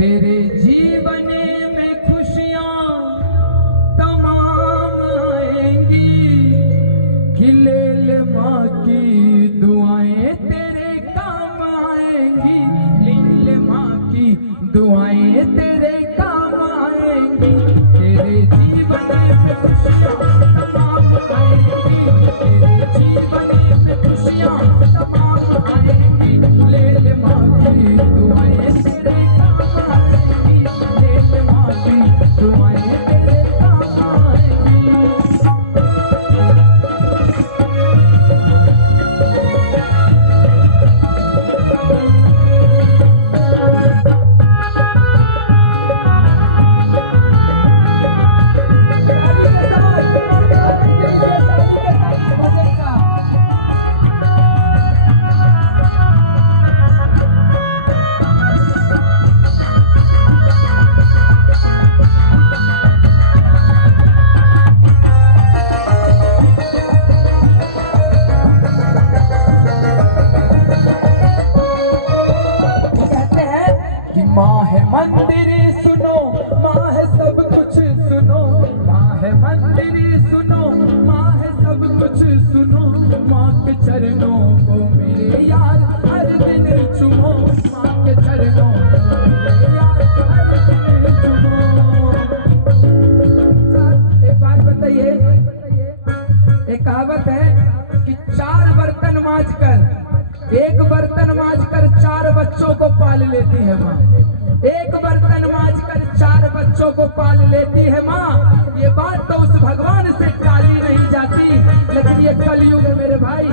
तेरे जीवन में खुशियां तमाम आएंगी, खिले ले माँ की दुआएं तेरे काम आएंगी, ले माँ की दुआएं तेरे काम आएंगी। तेरे जीवन में खुशियां तमाम आएंगी, तेरे जीवन में खुशियां तमाम आएंगी, ले माँ की दुआएं तेरे काम आएंगी, ले माँ की दुआएं तेरे काम आएंगी। माँ है मंदिर सुनो, माँ है सब कुछ सुनो, माँ है मंदिर सुनो, माँ है सब कुछ सुनो, माँ के चरणों को मेरे यार हर दिन चुमो, माँ के चरणों को मेरे यार हर दिन चुमो। एक बात बताइए, एक कहावत है कि 4 बर्तन मांजकर, एक बर्तन मांजकर 4 बच्चों को पाल लेती है माँ, एक बर्तन मांजकर 4 बच्चों को पाल लेती है माँ। ये बात तो उस भगवान से टाली नहीं जाती, लेकिन ये कलयुग है मेरे भाई,